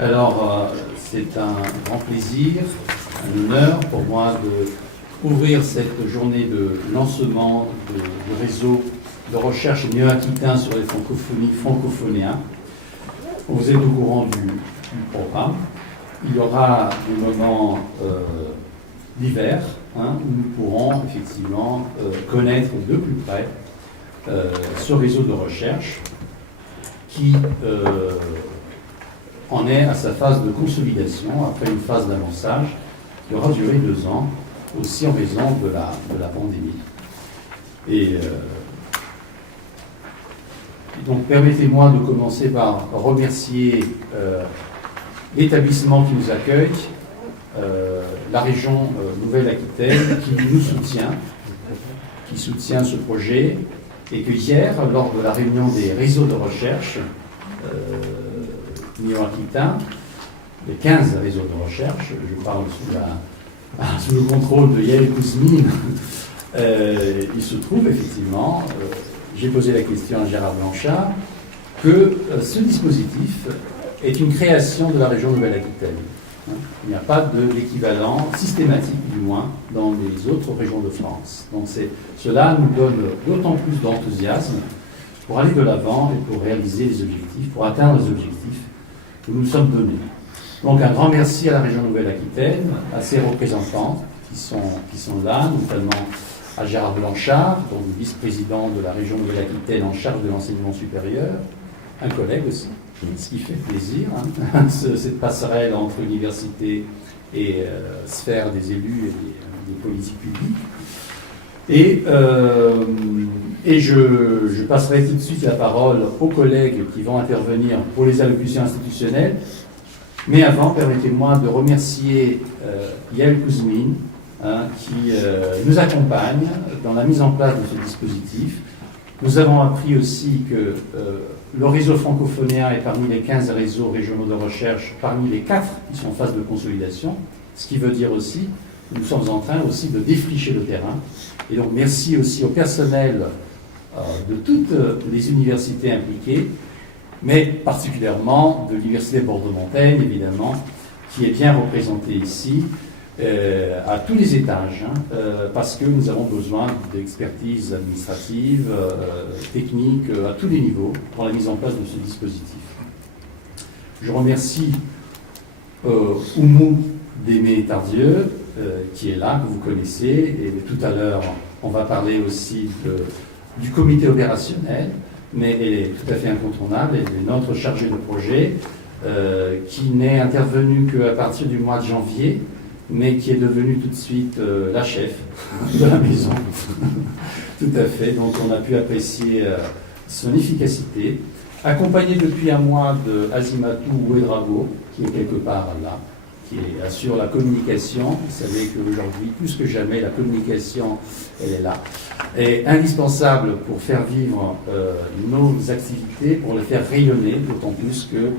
Alors, c'est un grand plaisir, un honneur pour moi d'ouvrir cette journée de lancement du réseau de recherche néo-aquitain sur les francophonies francophonéens. Vous êtes au courant du programme. Il y aura des moments divers où nous pourrons effectivement connaître de plus près ce réseau de recherche qui en est à sa phase de consolidation après une phase d'amorçage qui aura duré 2 ans, aussi en raison de la pandémie. Et donc permettez-moi de commencer par remercier l'établissement qui nous accueille, la région Nouvelle-Aquitaine qui nous soutient, qui soutient ce projet, et que hier, lors de la réunion des réseaux de recherche néo-aquitains, les 15 réseaux de recherche, je parle sous le contrôle de Yael Kouzmine, il se trouve effectivement, j'ai posé la question à Gérard Blanchard, que ce dispositif est une création de la région Nouvelle-Aquitaine. Il n'y a pas de l'équivalent systématique, du moins, dans les autres régions de France. Donc cela nous donne d'autant plus d'enthousiasme pour aller de l'avant et pour réaliser les objectifs, pour atteindre les objectifs que nous nous sommes donnés. Donc un grand merci à la région Nouvelle-Aquitaine, à ses représentants qui sont là, notamment à Gérard Blanchard, donc vice-président de la région Nouvelle-Aquitaine en charge de l'enseignement supérieur, un collègue aussi, ce qui fait plaisir, cette passerelle entre université et sphère des élus et des politiques publiques. Et je passerai tout de suite la parole aux collègues qui vont intervenir pour les allocutions institutionnelles. Mais avant, permettez-moi de remercier Yael Kouzmine, qui nous accompagne dans la mise en place de ce dispositif. Nous avons appris aussi que le réseau francophonéen est parmi les 15 réseaux régionaux de recherche, parmi les 4 qui sont en phase de consolidation, ce qui veut dire aussi que nous sommes en train aussi de défricher le terrain. Et donc merci aussi au personnel de toutes les universités impliquées, mais particulièrement de l'Université de Bordeaux-Montaigne, évidemment, qui est bien représentée ici, à tous les étages, parce que nous avons besoin d'expertise administrative, technique, à tous les niveaux, pour la mise en place de ce dispositif. Je remercie Oumou Démé-Tardieu, qui est là, que vous connaissez, et tout à l'heure, on va parler aussi du comité opérationnel, mais elle est tout à fait incontournable, elle est notre chargée de projet, qui n'est intervenue qu'à partir du mois de janvier, mais qui est devenue tout de suite la chef de la maison. Tout à fait, donc on a pu apprécier son efficacité, accompagnée depuis un mois de Azimatou Ouedrago, qui est quelque part là, qui assure la communication. Vous savez qu'aujourd'hui, plus que jamais, la communication, elle est là, est indispensable pour faire vivre nos activités, pour les faire rayonner, d'autant plus que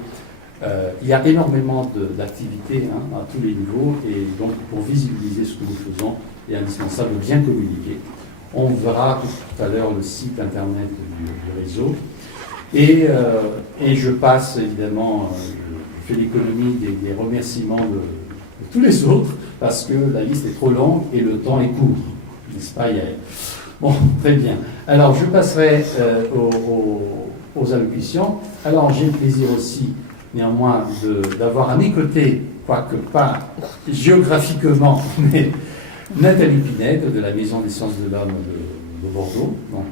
il y a énormément d'activités à tous les niveaux, et donc pour visibiliser ce que nous faisons, il est indispensable de bien communiquer. On verra tout à l'heure le site internet du réseau. Et je passe évidemment, je fais l'économie des remerciements de tous les autres, parce que la liste est trop longue et le temps est court. N'est-ce pas, Yael? Bon, très bien. Alors je passerai aux allocutions. Alors j'ai le plaisir aussi, néanmoins, d'avoir à mes côtés, quoique pas géographiquement, mais Nathalie Pinette de la Maison des Sciences de l'Homme de Bordeaux, donc,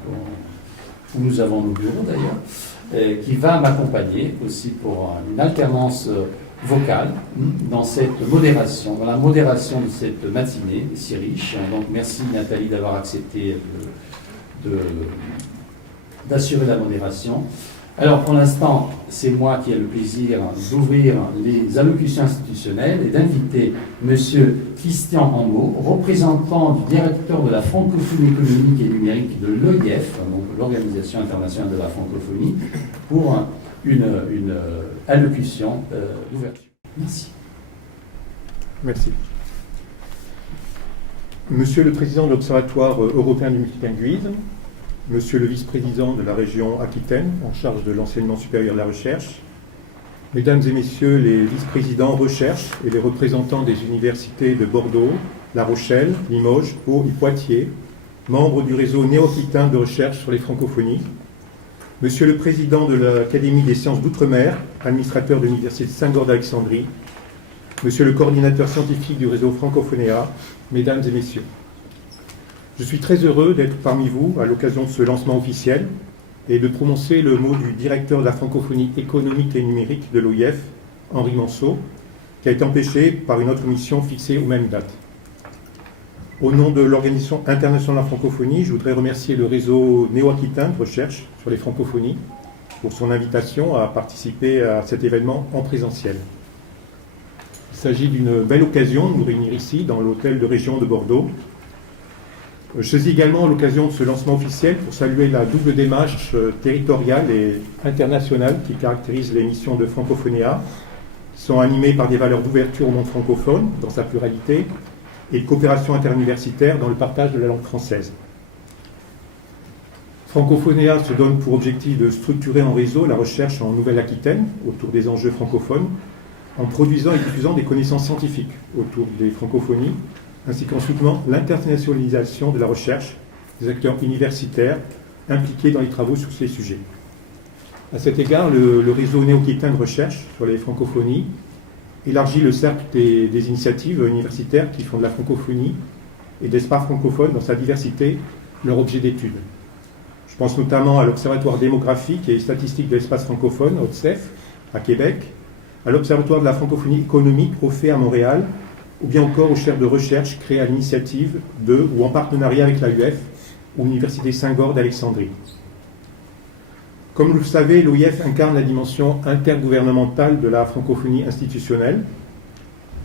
où nous avons nos bureaux d'ailleurs, qui va m'accompagner aussi pour une alternance vocale dans cette modération, dans la modération de cette matinée si riche. Donc merci Nathalie d'avoir accepté d'assurer la modération. Alors pour l'instant, c'est moi qui ai le plaisir d'ouvrir les allocutions institutionnelles et d'inviter M. Christian Rambaud, représentant du directeur de la francophonie économique et numérique de l'OIF, donc l'Organisation internationale de la francophonie, pour une allocution d'ouverture. Merci. Merci. Monsieur le Président de l'Observatoire européen du multilinguisme, Monsieur le Vice-président de la région Aquitaine, en charge de l'enseignement supérieur et de la recherche, Mesdames et Messieurs les vice-présidents recherche et les représentants des universités de Bordeaux, La Rochelle, Limoges, Pau et Poitiers, membres du réseau néo-aquitain de recherche sur les francophonies, Monsieur le Président de l'Académie des sciences d'outre-mer, administrateur de l'Université de Saint-Gor d'Alexandrie, Monsieur le coordinateur scientifique du réseau Francophonéa, Mesdames et Messieurs. Je suis très heureux d'être parmi vous à l'occasion de ce lancement officiel et de prononcer le mot du directeur de la francophonie économique et numérique de l'OIF, Henri Manceau, qui a été empêché par une autre mission fixée aux mêmes dates. Au nom de l'Organisation internationale de la francophonie, je voudrais remercier le réseau néo-aquitain de recherche sur les francophonies pour son invitation à participer à cet événement en présentiel. Il s'agit d'une belle occasion de nous réunir ici, dans l'hôtel de région de Bordeaux. Je saisis également l'occasion de ce lancement officiel pour saluer la double démarche territoriale et internationale qui caractérise les missions de Francophonéa, qui sont animées par des valeurs d'ouverture au monde francophone dans sa pluralité et de coopération interuniversitaire dans le partage de la langue française. Francophonéa se donne pour objectif de structurer en réseau la recherche en Nouvelle-Aquitaine autour des enjeux francophones, en produisant et diffusant des connaissances scientifiques autour des francophonies, ainsi qu'en soutenant l'internationalisation de la recherche des acteurs universitaires impliqués dans les travaux sur ces sujets. À cet égard, le réseau néo-aquitain de recherche sur les francophonies élargit le cercle des initiatives universitaires qui font de la francophonie et de l'espace francophone dans sa diversité leur objet d'étude. Je pense notamment à l'Observatoire démographique et statistique de l'espace francophone, ODSEF, à Québec, à l'Observatoire de la francophonie économique, OFE, à Montréal, ou bien encore aux chaires de recherche créées à l'initiative de ou en partenariat avec l'AUF ou l'Université Saint-Gor d'Alexandrie. Comme vous le savez, l'OIF incarne la dimension intergouvernementale de la francophonie institutionnelle.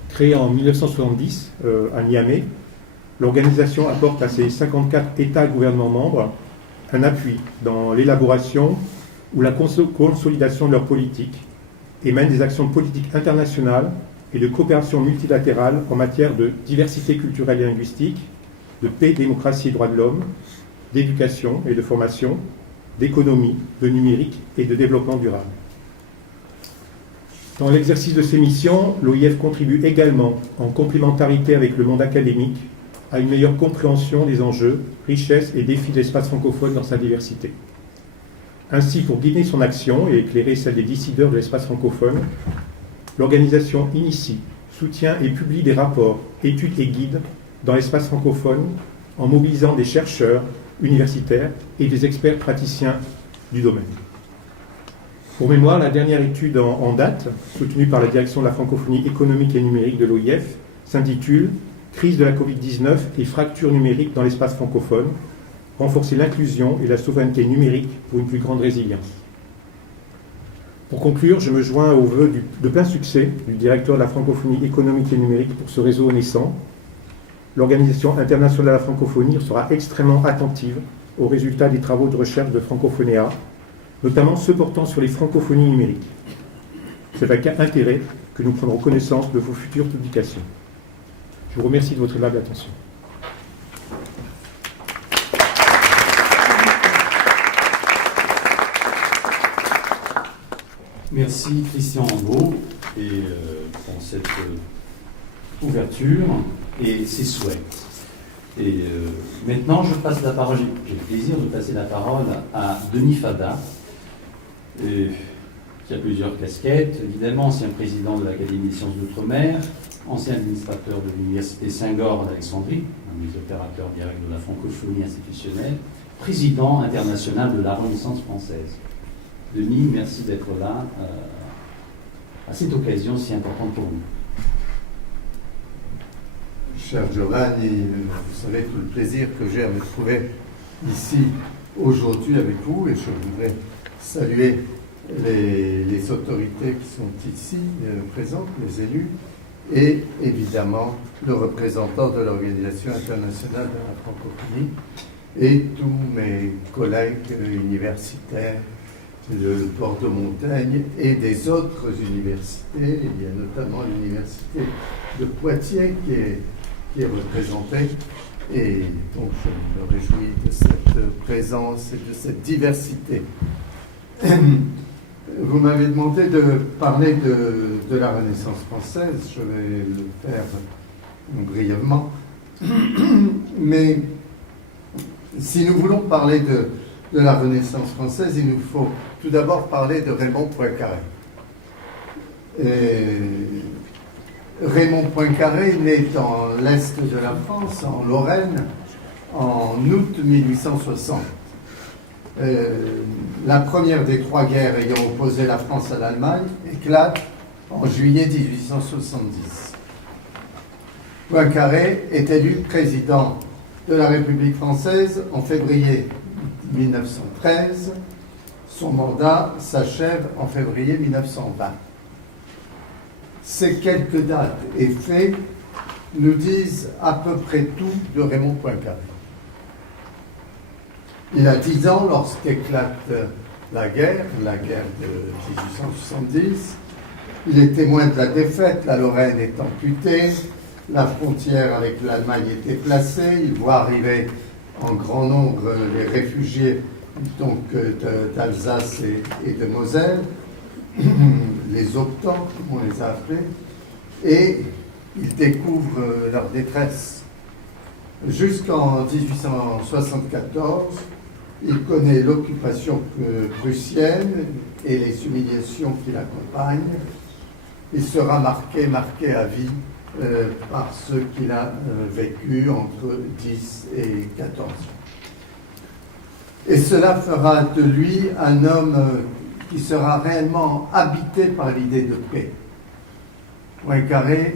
Créée en 1970 à Niamey, l'organisation apporte à ses 54 États gouvernements membres un appui dans l'élaboration ou la consolidation de leurs politiques et mène des actions politiques internationales et de coopération multilatérale en matière de diversité culturelle et linguistique, de paix, démocratie et droits de l'homme, d'éducation et de formation, d'économie, de numérique et de développement durable. Dans l'exercice de ces missions, l'OIF contribue également, en complémentarité avec le monde académique, à une meilleure compréhension des enjeux, richesses et défis de l'espace francophone dans sa diversité. Ainsi, pour guider son action et éclairer celle des décideurs de l'espace francophone, l'organisation initie, soutient et publie des rapports, études et guides dans l'espace francophone en mobilisant des chercheurs universitaires et des experts praticiens du domaine. Pour mémoire, la dernière étude en date, soutenue par la direction de la francophonie économique et numérique de l'OIF, s'intitule « Crise de la Covid-19 et fracture numérique dans l'espace francophone, renforcer l'inclusion et la souveraineté numérique pour une plus grande résilience ». Pour conclure, je me joins aux vœux de plein succès du directeur de la francophonie économique et numérique pour ce réseau naissant. L'Organisation internationale de la francophonie sera extrêmement attentive aux résultats des travaux de recherche de Francophonéa, notamment ceux portant sur les francophonies numériques. C'est avec intérêt que nous prendrons connaissance de vos futures publications. Je vous remercie de votre aimable attention. Merci Christian Angot pour cette ouverture et ses souhaits. Et maintenant, je passe la parole, j'ai le plaisir de passer la parole à Denis Fada, qui a plusieurs casquettes, évidemment ancien président de l'Académie des sciences d'outre-mer, ancien administrateur de l'Université Saint-Gor d'Alexandrie, un des opérateurs directs de la francophonie institutionnelle, président international de la Renaissance française. Denis, merci d'être là à cette occasion si importante pour nous. Cher Giovanni, vous savez tout le plaisir que j'ai à me trouver ici aujourd'hui avec vous, et je voudrais saluer les autorités qui sont ici présentes, les élus, et évidemment le représentant de l'Organisation internationale de la francophonie et tous mes collègues universitaires de Port-de-Montagne et des autres universités. Il y a notamment l'université de Poitiers qui est représentée, et donc je me réjouis de cette présence et de cette diversité. Vous m'avez demandé de parler de la Renaissance française. Je vais le faire brièvement. Mais si nous voulons parler de la Renaissance française, il nous faut tout d'abord parler de Raymond Poincaré. Raymond Poincaré naît dans l'est de la France, en Lorraine, en août 1860. La première des trois guerres ayant opposé la France à l'Allemagne éclate en juillet 1870. Poincaré est élu président de la République française en février 1913. Son mandat s'achève en février 1920. Ces quelques dates et faits nous disent à peu près tout de Raymond Poincaré. Il a 10 ans lorsqu'éclate la guerre de 1870. Il est témoin de la défaite, la Lorraine est amputée, la frontière avec l'Allemagne était placée, il voit arriver en grand nombre les réfugiés donc d'Alsace et de Moselle, les optants, comme on les a appelés, et il découvre leur détresse. Jusqu'en 1874, il connaît l'occupation prussienne et les humiliations qui l'accompagnent. Il sera marqué à vie par ce qu'il a vécu entre 10 et 14 ans. Et cela fera de lui un homme qui sera réellement habité par l'idée de paix. Poincaré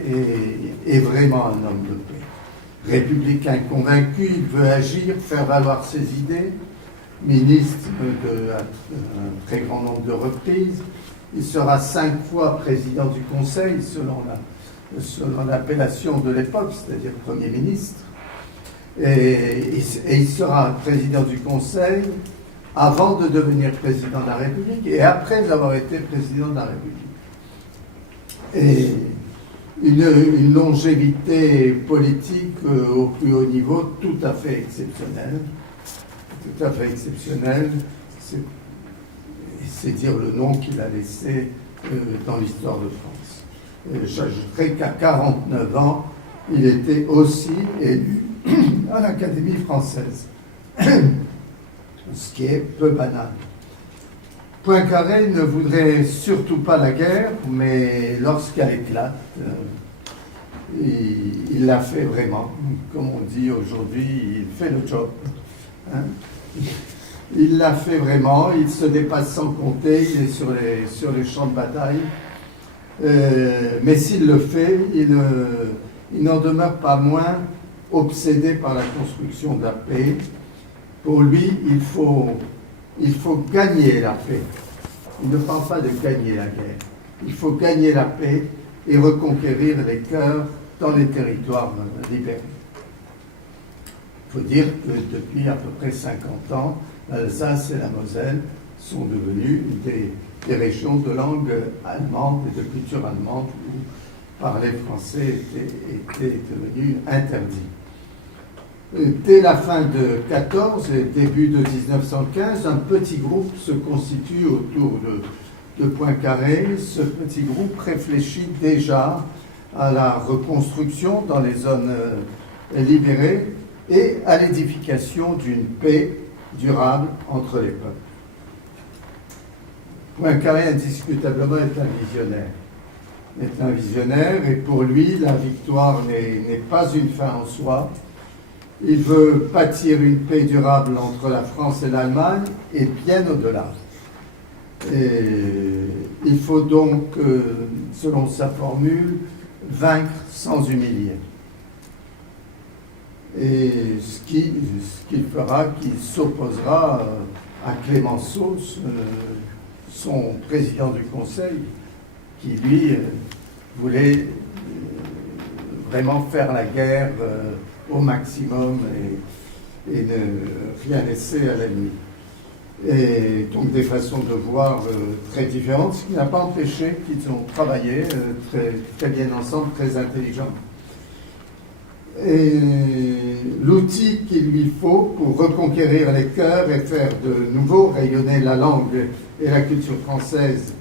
est vraiment un homme de paix. Républicain convaincu, il veut agir, faire valoir ses idées. Ministre un très grand nombre de reprises. Il sera 5 fois président du Conseil, selon l'appellation de l'époque, c'est-à-dire Premier ministre. Et il sera président du Conseil avant de devenir président de la République et après avoir été président de la République. Et une longévité politique au plus haut niveau tout à fait exceptionnelle. Tout à fait exceptionnel, c'est dire le nom qu'il a laissé dans l'histoire de France. J'ajouterai qu'à 49 ans, il était aussi élu à l'Académie française, ce qui est peu banal. Poincaré ne voudrait surtout pas la guerre, mais lorsqu'elle éclate, il la fait vraiment. Comme on dit aujourd'hui, il fait le job. Hein? Il l'a fait vraiment, il se dépasse sans compter, il est sur les champs de bataille. Mais s'il le fait, il n'en demeure pas moins obsédé par la construction de la paix. Pour lui, il faut gagner la paix. Il ne parle pas de gagner la guerre. Il faut gagner la paix et reconquérir les cœurs dans les territoires libérés. Il faut dire que depuis à peu près 50 ans, l'Alsace et la Moselle sont devenues des régions de langue allemande et de culture allemande où parler français était devenu interdit. Dès la fin de 14 et début de 1915, un petit groupe se constitue autour de Poincaré. Ce petit groupe réfléchit déjà à la reconstruction dans les zones libérées et à l'édification d'une paix durable entre les peuples. Poincaré, indiscutablement, est un visionnaire, et pour lui, la victoire n'est pas une fin en soi. Il veut bâtir une paix durable entre la France et l'Allemagne, et bien au-delà. Il faut donc, selon sa formule, vaincre sans humilier. Et ce qu'il fera, qu'il s'opposera à Clémenceau, son président du Conseil, qui lui voulait vraiment faire la guerre au maximum et ne rien laisser à l'ennemi. Et donc des façons de voir très différentes, ce qui n'a pas empêché qu'ils ont travaillé très bien ensemble, très intelligemment. l'outil qu'il lui faut pour reconquérir les cœurs et faire de nouveau rayonner la langue et la culture française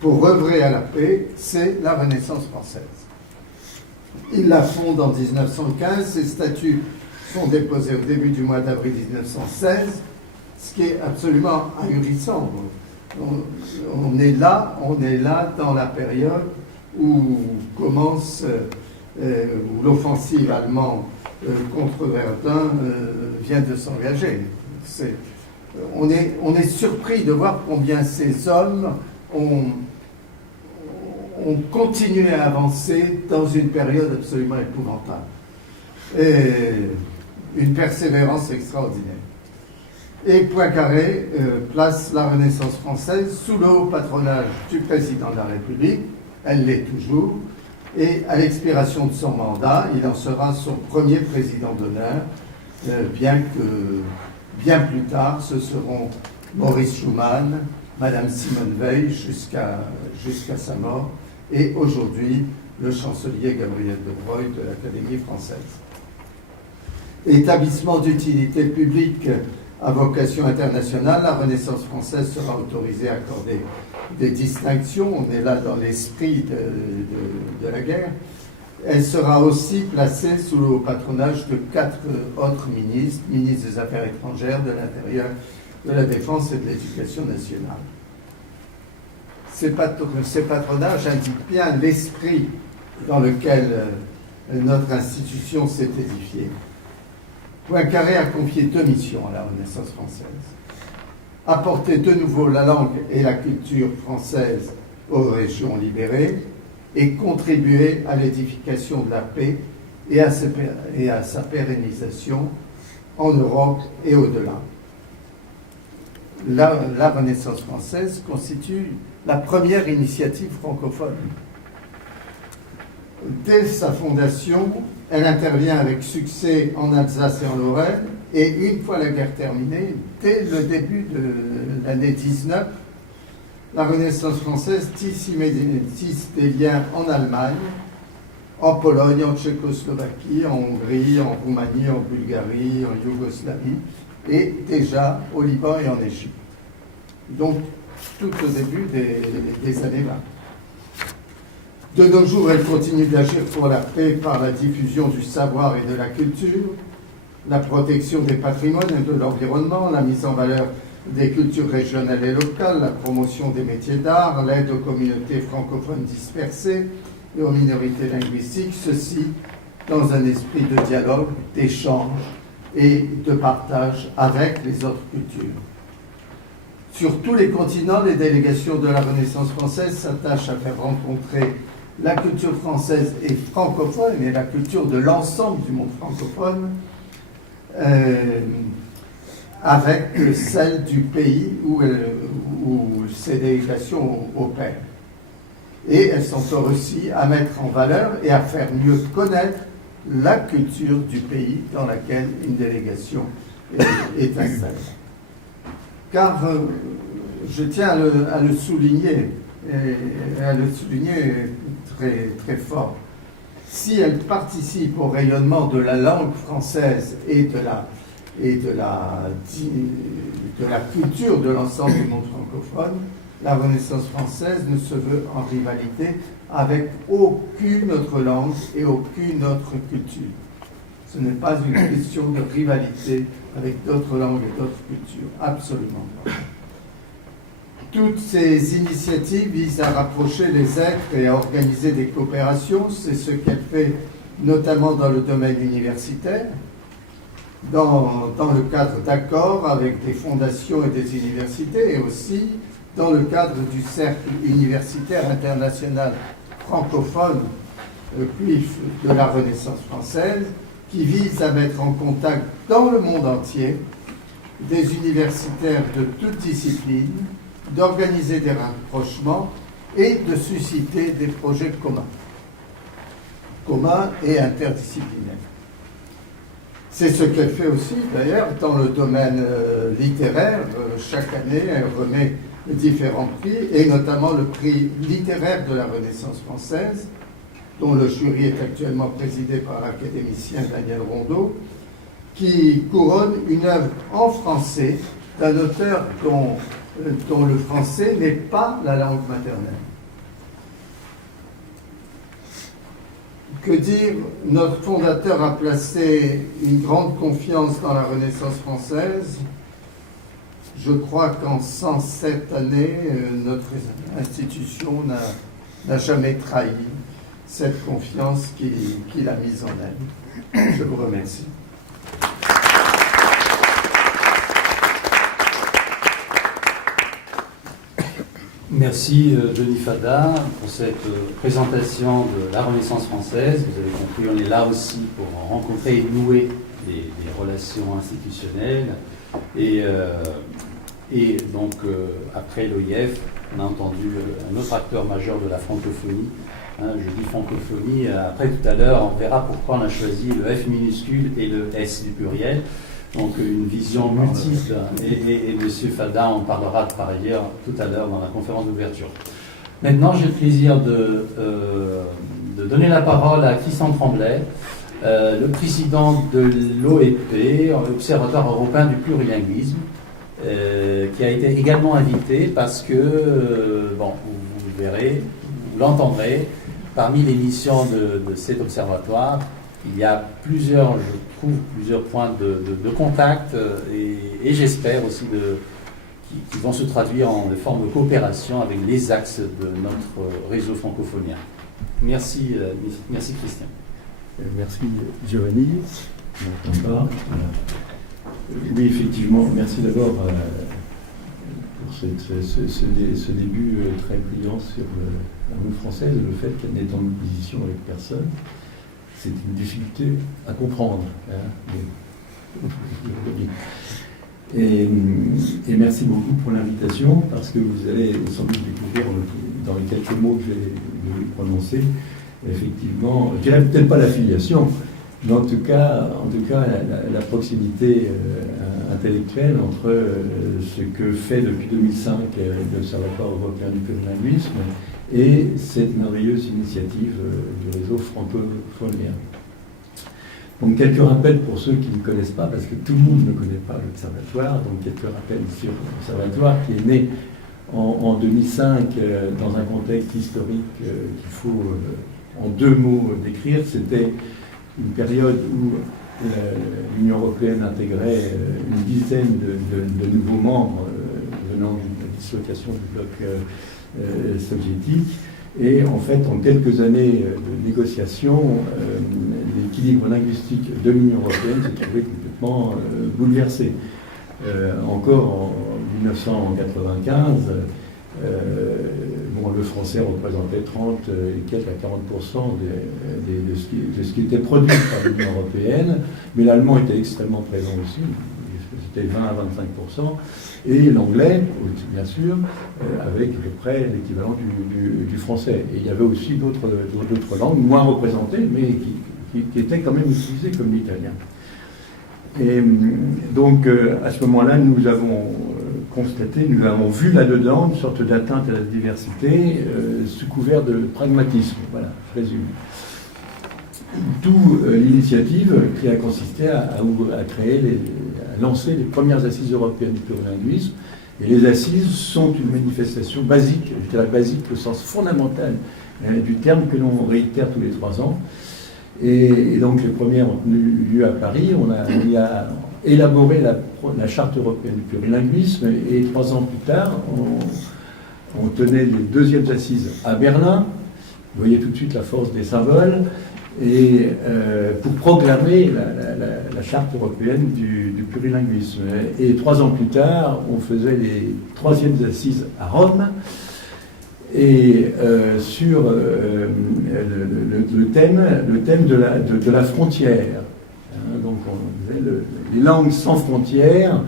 pour œuvrer à la paix, c'est la Renaissance française. Il la fonde en 1915, ses statuts sont déposés au début du mois d'avril 1916, ce qui est absolument ahurissant. On est là dans la période où commence où l'offensive allemande contre Verdun vient de s'engager. On est surpris de voir combien ces hommes ont continué à avancer dans une période absolument épouvantable. Et une persévérance extraordinaire. Et Poincaré place la Renaissance française sous le haut patronage du président de la République, elle l'est toujours, et à l'expiration de son mandat, il en sera son premier président d'honneur, bien plus tard, ce seront Maurice Schumann, Madame Simone Veil, jusqu'à sa mort, et aujourd'hui, le chancelier Gabriel de Broglie de l'Académie française. Établissement d'utilité publique à vocation internationale, la Renaissance française sera autorisée à accorder des distinctions. On est là dans l'esprit de la guerre. Elle sera aussi placée sous le patronage de 4 autres ministres, ministres des Affaires étrangères, de l'Intérieur, de la Défense et de l'Éducation nationale. Ces patronages indiquent bien l'esprit dans lequel notre institution s'est édifiée. Poincaré a confié 2 missions à la Renaissance française. Apporter de nouveau la langue et la culture française aux régions libérées et contribuer à l'édification de la paix et à sa pérennisation en Europe et au-delà. La Renaissance française constitue la première initiative francophone. Dès sa fondation, elle intervient avec succès en Alsace et en Lorraine, et une fois la guerre terminée, dès le début de l'année 19, la Renaissance française tisse des liens en Allemagne, en Pologne, en Tchécoslovaquie, en Hongrie, en Roumanie, en Bulgarie, en Yougoslavie, et déjà au Liban et en Égypte. Donc, tout au début des années 20. De nos jours, elle continue d'agir pour la paix par la diffusion du savoir et de la culture, la protection des patrimoines et de l'environnement, la mise en valeur des cultures régionales et locales, la promotion des métiers d'art, l'aide aux communautés francophones dispersées et aux minorités linguistiques, ceci dans un esprit de dialogue, d'échange et de partage avec les autres cultures. Sur tous les continents, les délégations de la Renaissance française s'attachent à faire rencontrer la culture française et francophone et la culture de l'ensemble du monde francophone avec celle du pays où ces délégations opèrent. Et elles s'emploient aussi à mettre en valeur et à faire mieux connaître la culture du pays dans laquelle une délégation est installée. Car je tiens à le souligner, et à le souligner très, très fort. Si elle participe au rayonnement de la langue française et de la culture de l'ensemble du monde francophone, la Renaissance française ne se veut en rivalité avec aucune autre langue et aucune autre culture. Ce n'est pas une question de rivalité avec d'autres langues et d'autres cultures, absolument pas. Toutes ces initiatives visent à rapprocher les êtres et à organiser des coopérations. C'est ce qu'elle fait notamment dans le domaine universitaire, dans le cadre d'accords avec des fondations et des universités, et aussi dans le cadre du Cercle universitaire international francophone, puis de la Renaissance française, qui vise à mettre en contact dans le monde entier des universitaires de toutes disciplines, d'organiser des rapprochements et de susciter des projets communs et interdisciplinaires. C'est ce qu'elle fait aussi, d'ailleurs, dans le domaine littéraire. Chaque année, elle remet différents prix, et notamment le prix littéraire de la Renaissance française, dont le jury est actuellement présidé par l'académicien Daniel Rondeau, qui couronne une œuvre en français d'un auteur dont le français n'est pas la langue maternelle. Que dire, notre fondateur a placé une grande confiance dans la Renaissance française. Je crois qu'en 107 années, notre institution n'a jamais trahi cette confiance qu'il a mise en elle. Je vous remercie. Merci Denis Fada pour cette présentation de la Renaissance française. Vous avez compris, on est là aussi pour rencontrer et nouer des relations institutionnelles. Et donc, après l'OIF, on a entendu un autre acteur majeur de la francophonie. Je dis francophonie. Après, tout à l'heure, on verra pourquoi on a choisi le F minuscule et le S du pluriel. Donc, une vision multiple. Et M. Fada en parlera par ailleurs tout à l'heure dans la conférence d'ouverture. Maintenant, j'ai le plaisir de donner la parole à Christian Tremblay, le président de l'OEP, l'Observatoire européen du plurilinguisme, qui a été également invité parce que, vous verrez, vous l'entendrez, parmi les missions de cet observatoire, il y a plusieurs points de contact et j'espère aussi qui vont se traduire en des formes de coopération avec les axes de notre réseau francophonien. Merci Christian. Merci Giovanni. Oui, effectivement, merci d'abord pour ce début très brillant sur la langue française, le fait qu'elle n'est en opposition avec personne. C'est une difficulté à comprendre. Et merci beaucoup pour l'invitation, parce que vous allez sans doute découvrir dans les quelques mots que je vais prononcer, effectivement, je dirais peut-être pas l'affiliation, mais en tout cas la proximité intellectuelle entre ce que fait depuis 2005 l'Observatoire européen du plurilinguisme et cette merveilleuse initiative du réseau francophonien. Donc quelques rappels pour ceux qui ne connaissent pas, parce que tout le monde ne connaît pas l'Observatoire, donc quelques rappels sur l'Observatoire qui est né en 2005 dans un contexte historique qu'il faut en deux mots décrire. C'était une période où l'Union européenne intégrait une dizaine de nouveaux membres venant de la dislocation du bloc soviétique. Et en fait, en quelques années de négociations, l'équilibre linguistique de l'Union européenne s'est trouvé complètement bouleversé. Encore en 1995, le français représentait 30 et quelques à 40% de ce qui était produit par l'Union européenne, mais l'allemand était extrêmement présent aussi, c'était 20 à 25%, et l'anglais, bien sûr, avec à peu près l'équivalent du français. Et il y avait aussi d'autres langues moins représentées, mais qui étaient quand même utilisées comme l'italien. Et donc, à ce moment-là, nous avons constaté, nous avons vu là-dedans une sorte d'atteinte à la diversité sous couvert de pragmatisme. Voilà, je résume. D'où l'initiative qui a consisté à lancer les premières assises européennes du plurilinguisme. Et les assises sont une manifestation basique, je dirais basique au sens fondamental du terme que l'on réitère tous les 3 ans. Et donc les premières ont tenu lieu à Paris. On y a élaboré la charte européenne du plurilinguisme et 3 ans plus tard, on tenait les 2e assises à Berlin. Vous voyez tout de suite la force des symboles. Et pour proclamer la charte européenne du plurilinguisme. Et 3 ans plus tard, on faisait les 3e assises à Rome, et sur le thème de la frontière. Donc on disait les langues sans frontières,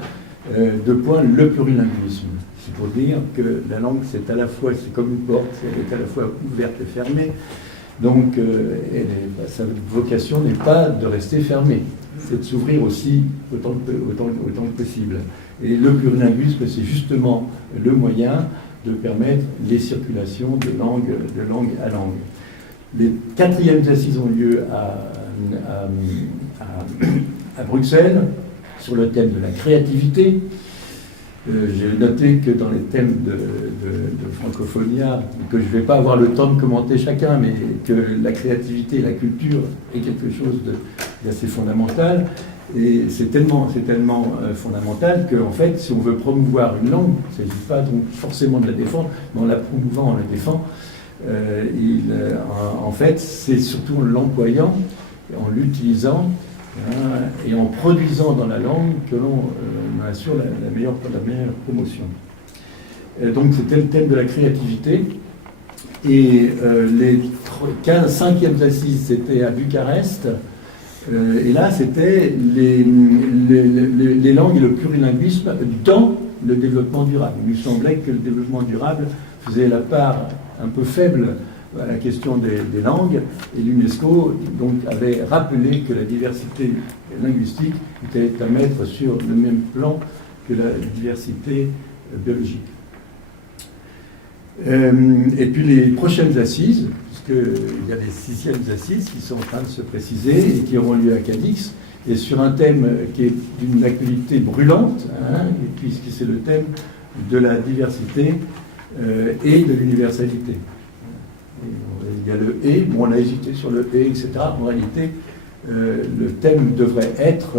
le plurilinguisme. C'est pour dire que la langue, c'est à la fois, c'est comme une porte, elle est à la fois ouverte et fermée. Donc, sa vocation n'est pas de rester fermée, c'est de s'ouvrir aussi autant que possible. Et le plurilinguisme, c'est justement le moyen de permettre les circulations de langue à langue. Les 4e assises ont lieu à Bruxelles, sur le thème de la créativité. J'ai noté que dans les thèmes de Francophonia, que je ne vais pas avoir le temps de commenter chacun, mais que la créativité et la culture est quelque chose d'assez fondamental. Et c'est tellement fondamental qu'en fait, si on veut promouvoir une langue, il ne s'agit pas donc forcément de la défendre, mais en la promouvant, on la défend. En fait, c'est surtout en l'employant, en l'utilisant, et en produisant dans la langue que l'on assure la meilleure promotion. Donc c'était le thème de la créativité. Et les 5e assises, c'était à Bucarest. Et là, c'était les langues et le plurilinguisme dans le développement durable. Il nous semblait que le développement durable faisait la part un peu faible à la question des langues, et l'UNESCO donc avait rappelé que la diversité linguistique était à mettre sur le même plan que la diversité biologique. Et puis les prochaines assises, puisqu'il y a les 6e assises qui sont en train de se préciser et qui auront lieu à Cadix, et sur un thème qui est d'une actualité brûlante, puisque c'est le thème de la diversité et de l'universalité. Il y a le « et », bon, on a hésité sur le « et », etc. En réalité, le thème devrait être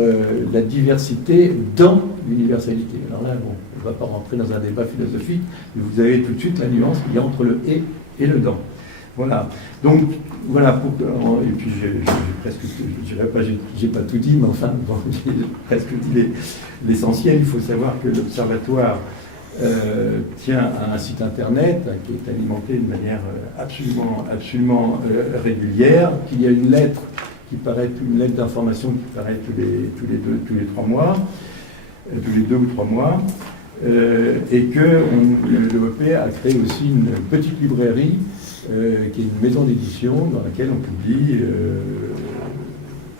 la diversité dans l'universalité. Alors là, bon, on ne va pas rentrer dans un débat philosophique, mais vous avez tout de suite la nuance qu'il y a entre le « et » et le « dans ». Voilà. Donc, voilà. Et puis, j'ai presque, je dirais pas, j'ai pas tout dit, mais enfin, bon, j'ai presque dit l'essentiel. Il faut savoir que l'Observatoire tient à un site internet qui est alimenté de manière absolument régulière, qu'il y a une lettre une lettre d'information qui paraît tous les 3 mois, tous les 2 ou 3 mois, et que l'EOP a créé aussi une petite librairie qui est une maison d'édition dans laquelle on publie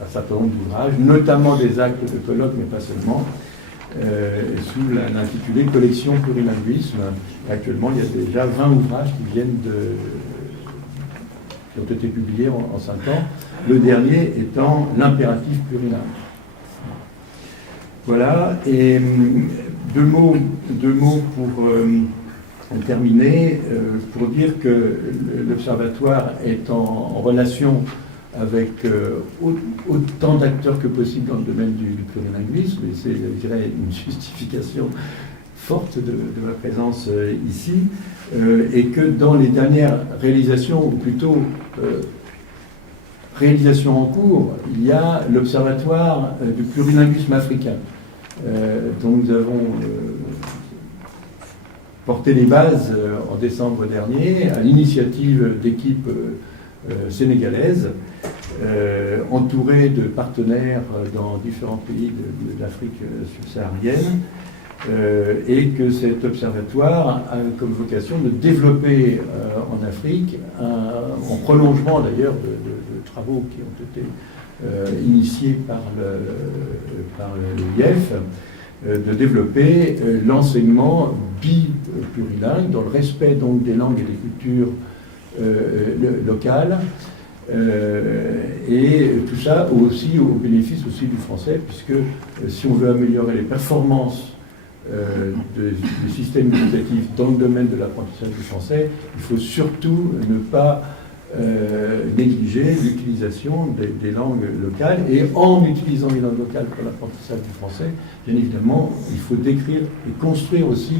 un certain nombre d'ouvrages, notamment des actes de colloques, mais pas seulement, sous l'intitulé Collection plurilinguisme. Actuellement, il y a déjà 20 ouvrages qui ont été publiés en 5 ans, le dernier étant l'impératif plurilingue. Voilà, et deux mots pour terminer, pour dire que l'Observatoire est en relation avec autant d'acteurs que possible dans le domaine du plurilinguisme, et c'est, je dirais, une justification forte de ma présence ici, et que dans les dernières réalisations, ou plutôt réalisations en cours, il y a l'Observatoire du plurilinguisme africain, dont nous avons porté les bases en décembre dernier, à l'initiative d'équipes sénégalaises, entourées de partenaires dans différents pays de l'Afrique subsaharienne, et que cet observatoire a comme vocation de développer en Afrique, en prolongement d'ailleurs de travaux qui ont été initiés par l'OIF, de développer l'enseignement bi-plurilingue dans le respect donc des langues et des cultures locales, et tout ça aussi au bénéfice aussi du français, puisque si on veut améliorer les performances du système éducatif dans le domaine de l'apprentissage du français, il faut surtout ne pas négliger l'utilisation des langues locales, et en utilisant les langues locales pour l'apprentissage du français, bien évidemment, il faut décrire et construire aussi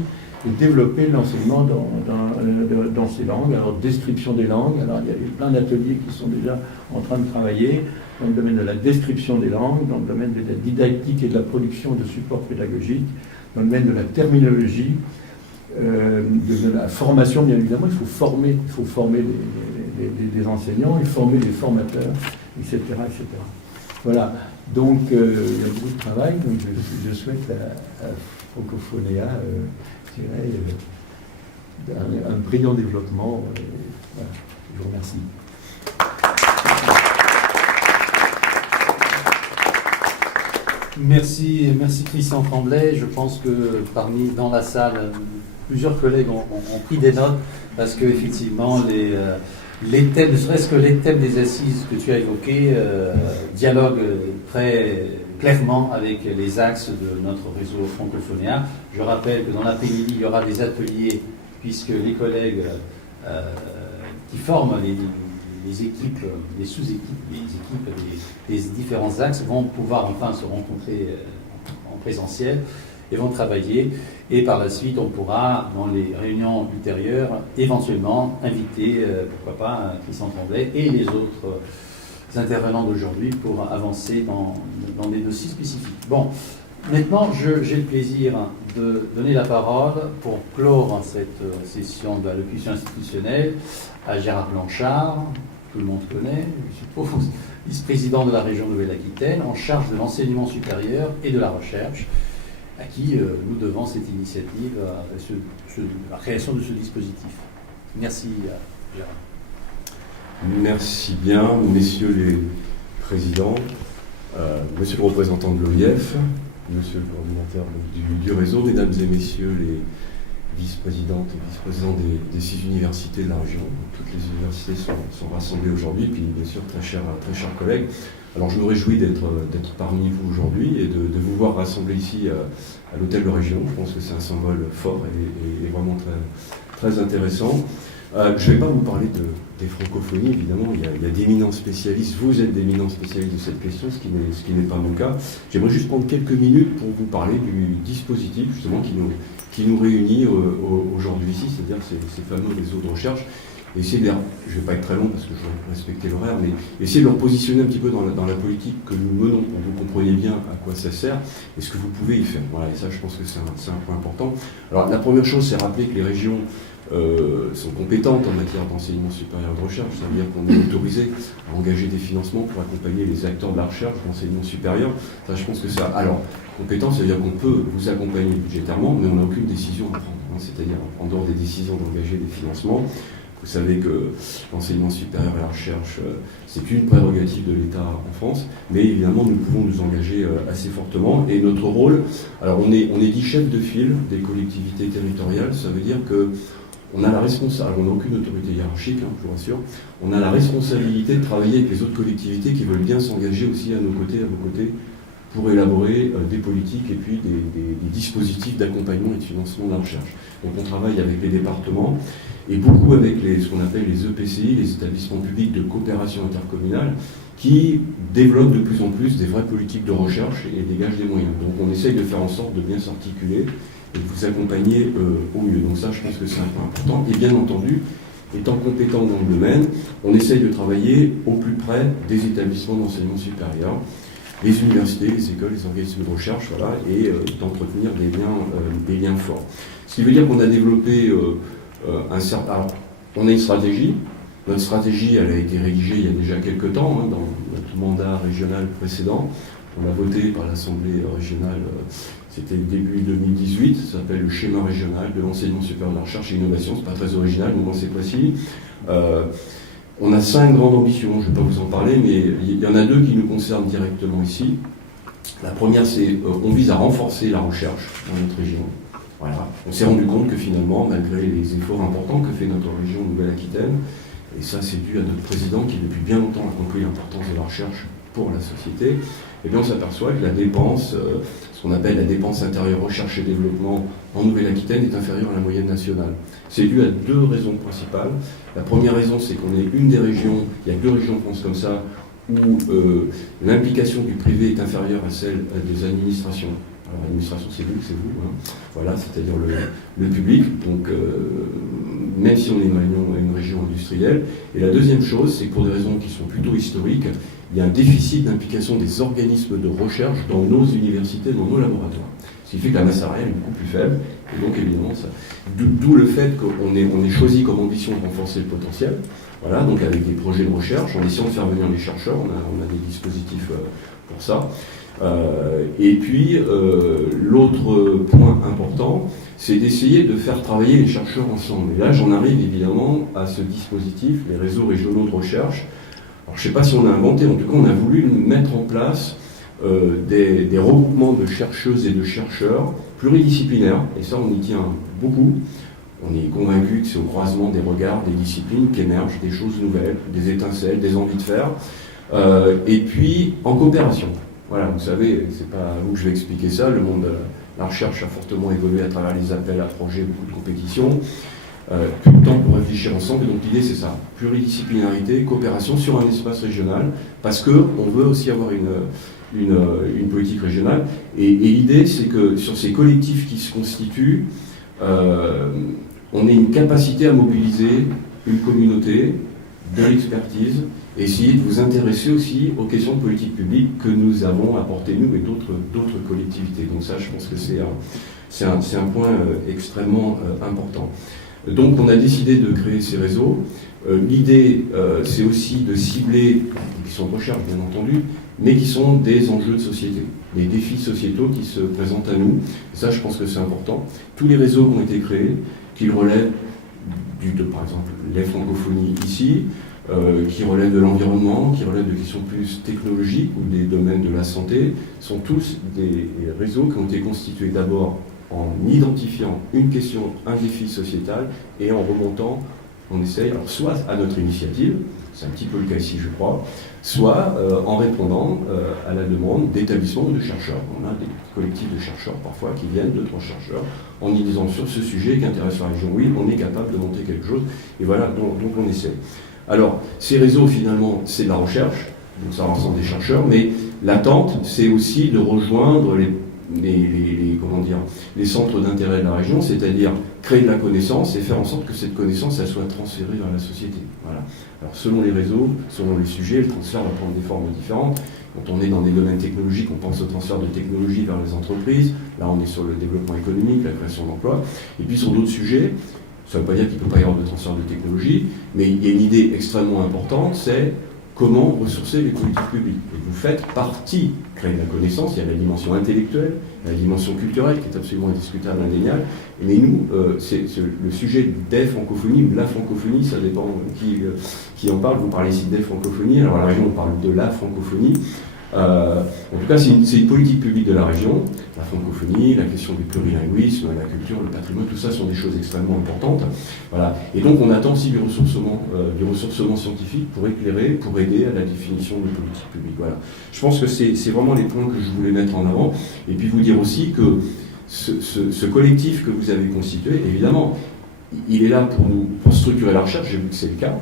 et développer l'enseignement dans ces langues. Alors, description des langues, alors il y a plein d'ateliers qui sont déjà en train de travailler dans le domaine de la description des langues, dans le domaine de la didactique et de la production de supports pédagogiques, dans le domaine de la terminologie, de la formation, bien évidemment, il faut former des enseignants, il faut former des formateurs, etc. etc. Voilà, donc il y a beaucoup de travail, donc je souhaite à Francophonia je dirais, un brillant développement. Voilà, je vous remercie. Merci Christian Tremblay. Je pense que dans la salle, plusieurs collègues ont pris des notes, parce qu'effectivement les thèmes, ne serait-ce que les thèmes des assises que tu as évoqués, dialoguent très clairement avec les axes de notre réseau francophonéen. Je rappelle que dans l'après-midi, il y aura des ateliers, puisque les collègues qui forment les équipes, les sous-équipes, les équipes des différents axes vont pouvoir enfin se rencontrer en présentiel et vont travailler. Et par la suite, on pourra, dans les réunions ultérieures, éventuellement inviter, pourquoi pas, Christian Tremblay et les autres intervenants d'aujourd'hui pour avancer dans des dossiers spécifiques. Bon, maintenant, j'ai le plaisir de donner la parole pour clore cette session de l'allocution institutionnelle à Gérard Blanchard, tout le monde connaît, je suppose, vice-président de la région Nouvelle-Aquitaine, en charge de l'enseignement supérieur et de la recherche, à qui nous devons cette initiative, la création de ce dispositif. Merci, Gérard. Merci bien, messieurs les présidents, monsieur le représentant de l'OIF, monsieur le coordinateur du réseau, mesdames et messieurs les vice-présidentes et vice-présidents des 6 universités de la région. Toutes les universités sont rassemblées aujourd'hui, puis bien sûr très chers collègues. Alors je me réjouis d'être parmi vous aujourd'hui et de vous voir rassemblés ici à l'hôtel de région. Je pense que c'est un symbole fort et vraiment très, très intéressant. Je ne vais pas vous parler des francophonies, évidemment, il y a d'éminents spécialistes, vous êtes d'éminents spécialistes de cette question, ce qui n'est pas mon cas. J'aimerais juste prendre quelques minutes pour vous parler du dispositif justement qui nous réunit aujourd'hui ici, c'est-à-dire ces fameux réseaux de recherche. Essayer je ne vais pas être très long parce que je vais respecter l'horaire, mais essayer de leur positionner un petit peu dans la politique que nous menons, pour que vous compreniez bien à quoi ça sert et ce que vous pouvez y faire. Voilà, et ça je pense que c'est un point important. Alors la première chose, c'est rappeler que les régions sont compétentes en matière d'enseignement supérieur et de recherche. Ça veut dire qu'on est autorisé à engager des financements pour accompagner les acteurs de la recherche, de l'enseignement supérieur. Ça, je pense que ça... Alors, compétence, ça veut dire qu'on peut vous accompagner budgétairement, mais on n'a aucune décision à prendre. C'est-à-dire, en dehors des décisions d'engager des financements, vous savez que l'enseignement supérieur et la recherche, c'est une prérogative de l'État en France, mais évidemment, nous pouvons nous engager assez fortement. Et notre rôle, alors on est 10 chefs de file des collectivités territoriales, ça veut dire que on a la responsabilité, on n'a aucune autorité hiérarchique, je vous rassure, on a la responsabilité de travailler avec les autres collectivités qui veulent bien s'engager aussi à nos côtés, pour élaborer des politiques et puis des dispositifs d'accompagnement et de financement de la recherche. Donc on travaille avec les départements et beaucoup avec ce qu'on appelle les EPCI, les établissements publics de coopération intercommunale, qui développent de plus en plus des vraies politiques de recherche et dégagent des moyens. Donc on essaye de faire en sorte de bien s'articuler et de vous accompagner au mieux. Donc ça, je pense que c'est un point important. Et bien entendu, étant compétent dans le domaine, on essaye de travailler au plus près des établissements d'enseignement supérieur, les universités, les écoles, les organismes de recherche, voilà, et d'entretenir des liens forts. Ce qui veut dire qu'on a développé un certain... Alors, on a une stratégie. Notre stratégie, elle a été rédigée il y a déjà quelques temps, dans notre mandat régional précédent. On l'a voté par l'Assemblée régionale, c'était le début 2018, ça s'appelle le schéma régional de l'enseignement supérieur de la recherche et l'innovation, c'est pas très original, mais bon, c'est précis. On a 5 grandes ambitions, je ne vais pas vous en parler, mais il y en a 2 qui nous concernent directement ici. La première, c'est on vise à renforcer la recherche dans notre région. Voilà. On s'est rendu compte que finalement, malgré les efforts importants que fait notre région Nouvelle-Aquitaine, et ça c'est dû à notre président qui depuis bien longtemps a compris l'importance de la recherche pour la société, et bien on s'aperçoit que la dépense, ce qu'on appelle la dépense intérieure recherche et développement en Nouvelle-Aquitaine est inférieure à la moyenne nationale. C'est dû à 2 raisons principales. La première raison, c'est qu'on est une des régions, il y a 2 régions en France comme ça, où l'implication du privé est inférieure à celle des administrations. Alors l'administration c'est vous, voilà, c'est-à-dire le public, donc même si on est une région industrielle. Et la deuxième chose, c'est que pour des raisons qui sont plutôt historiques, il y a un déficit d'implication des organismes de recherche dans nos universités, dans nos laboratoires. Ce qui fait que la masse salariale est beaucoup plus faible, et donc évidemment, d'où le fait qu'on ait choisi comme ambition de renforcer le potentiel, voilà, donc avec des projets de recherche, en essayant de faire venir les chercheurs, on a des dispositifs pour ça. Et puis, l'autre point important, c'est d'essayer de faire travailler les chercheurs ensemble. Et là, j'en arrive évidemment à ce dispositif, les réseaux régionaux de recherche. Alors, je ne sais pas si on a inventé, en tout cas, on a voulu mettre en place des regroupements de chercheuses et de chercheurs pluridisciplinaires, et ça, on y tient beaucoup, On est convaincu que c'est au croisement des regards, des disciplines qu'émergent des choses nouvelles, des étincelles, des envies de faire, et puis en coopération. Voilà, vous savez, c'est pas à vous que je vais expliquer ça, le monde de la recherche a fortement évolué à travers les appels à projets, beaucoup de compétitions, plus de temps pour réfléchir ensemble, et donc l'idée c'est ça, pluridisciplinarité, coopération sur un espace régional, parce qu'on veut aussi avoir une politique régionale, et l'idée c'est que sur ces collectifs qui se constituent, on ait une capacité à mobiliser une communauté, de l'expertise, et essayer de vous intéresser aussi aux questions de politique publique que nous avons apportées, nous, et d'autres collectivités. Donc ça, je pense que c'est un point extrêmement important. Donc on a décidé de créer ces réseaux. L'idée, c'est aussi de cibler des questions de recherche, bien entendu, mais qui sont des enjeux de société, des défis sociétaux qui se présentent à nous. Et ça, je pense que c'est important. Tous les réseaux qui ont été créés, qu'ils relèvent par exemple, les francophonies ici, qui relèvent de l'environnement, qui relèvent de questions plus technologiques ou des domaines de la santé, sont tous des réseaux qui ont été constitués d'abord en identifiant une question, un défi sociétal, et en remontant, on essaye, alors soit à notre initiative, c'est un petit peu le cas ici je crois, soit en répondant à la demande d'établissements ou de chercheurs. On a des collectifs de chercheurs parfois qui viennent, 2-3 chercheurs, en y disant sur ce sujet qui intéresse la région, oui, on est capable de monter quelque chose, et voilà, donc on essaie. Alors, ces réseaux finalement, c'est de la recherche, donc ça rassemble des chercheurs, mais l'attente, c'est aussi de rejoindre les centres d'intérêt de la région, c'est-à-dire créer de la connaissance et faire en sorte que cette connaissance elle soit transférée vers la société. Voilà. Alors selon les réseaux, selon les sujets, le transfert va prendre des formes différentes. Quand on est dans des domaines technologiques, on pense au transfert de technologie vers les entreprises. Là, on est sur le développement économique, la création d'emplois. Et puis sur d'autres sujets, ça ne veut pas dire qu'il ne peut pas y avoir de transfert de technologie, mais il y a une idée extrêmement importante, c'est comment ressourcer les politiques publiques. Et vous faites partie, créer de la connaissance, il y a la dimension intellectuelle, la dimension culturelle qui est absolument indiscutable, indéniable, mais nous, c'est le sujet des francophonies ou de la francophonie, ça dépend qui en parle. Vous parlez ici des francophonies, alors à la région on parle de la francophonie. En tout cas, c'est une politique publique de la région. La francophonie, la question du plurilinguisme, la culture, le patrimoine, tout ça sont des choses extrêmement importantes. Voilà. Et donc, on attend aussi du ressourcement scientifique pour éclairer, pour aider à la définition de politique publique. Voilà. Je pense que c'est vraiment les points que je voulais mettre en avant. Et puis vous dire aussi que ce collectif que vous avez constitué, évidemment, il est là pour structurer la recherche. J'ai vu que c'est le cas,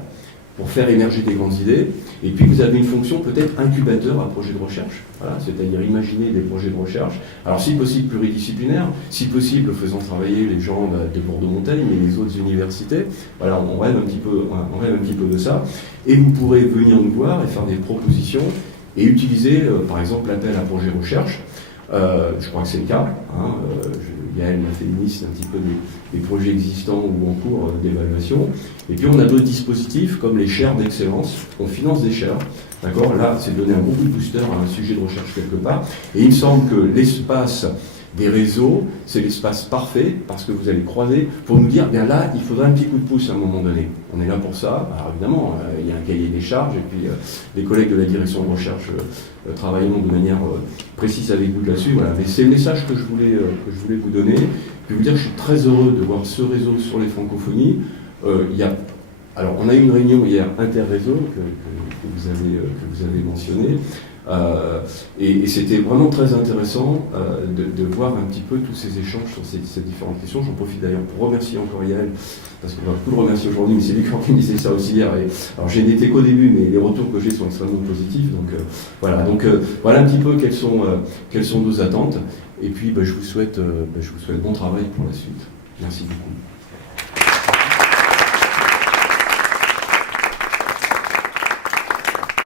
pour faire émerger des grandes idées, et puis vous avez une fonction peut-être incubateur à projet de recherche, voilà, c'est-à-dire imaginer des projets de recherche, alors si possible pluridisciplinaires, si possible faisant travailler les gens de Bordeaux-Montaigne, mais les autres universités, voilà, on rêve un petit peu de ça, et vous pourrez venir nous voir et faire des propositions, et utiliser par exemple l'appel à projet recherche. Je crois que c'est le cas. Yael m'a fait une liste un petit peu des projets existants ou en cours d'évaluation. Et puis on a d'autres dispositifs comme les chaires d'excellence. On finance des chaires. D'accord ? Là, c'est donner un beaucoup de booster à un sujet de recherche quelque part. Et il me semble que l'espace des réseaux, c'est l'espace parfait parce que vous allez croiser pour nous dire, bien là, il faudra un petit coup de pouce à un moment donné. On est là pour ça. Alors évidemment, il y a un cahier des charges et puis les collègues de la direction de recherche travailleront de manière précise avec vous là-dessus. Voilà. Mais c'est le message que je voulais vous donner. Puis vous dire que je suis très heureux de voir ce réseau sur les francophonies. Alors, on a eu une réunion hier interréseau que vous avez mentionné. Et c'était vraiment très intéressant de voir un petit peu tous ces échanges sur ces différentes questions. J'en profite d'ailleurs pour remercier encore Yael, parce qu'on va beaucoup le remercier aujourd'hui, mais c'est lui qui a organisé ça aussi hier. Alors j'ai n'étais qu'au début, mais les retours que j'ai sont extrêmement positifs. Donc voilà un petit peu quelles sont nos attentes. Et puis je vous souhaite bon travail pour la suite. Merci beaucoup.